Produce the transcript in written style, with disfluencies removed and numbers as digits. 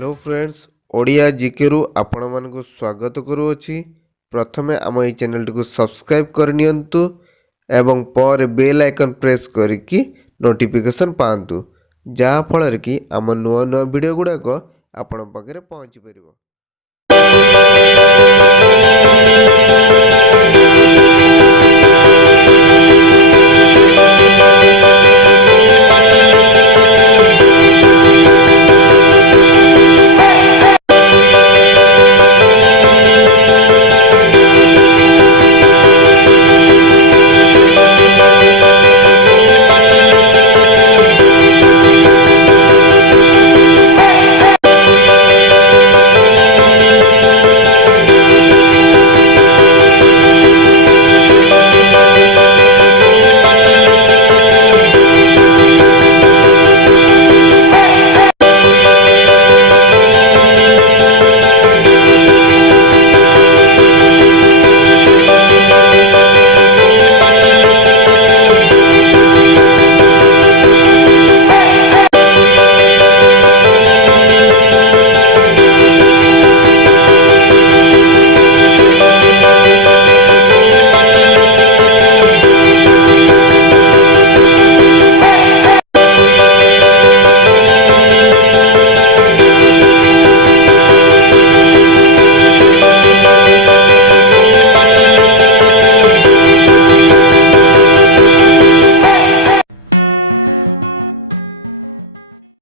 Hello friends Odia GK रु आपण मानक स्वागत करुअछि। प्रथमे आम ई चैनल को सब्सक्राइब करनियंतु एवं पर बेल आइकन प्रेस करिकी नोटिफिकेशन पांतु जहा फल कि आम नुआ नुआ वीडियो गुड़ाक आपण पाखे पहुँची पार।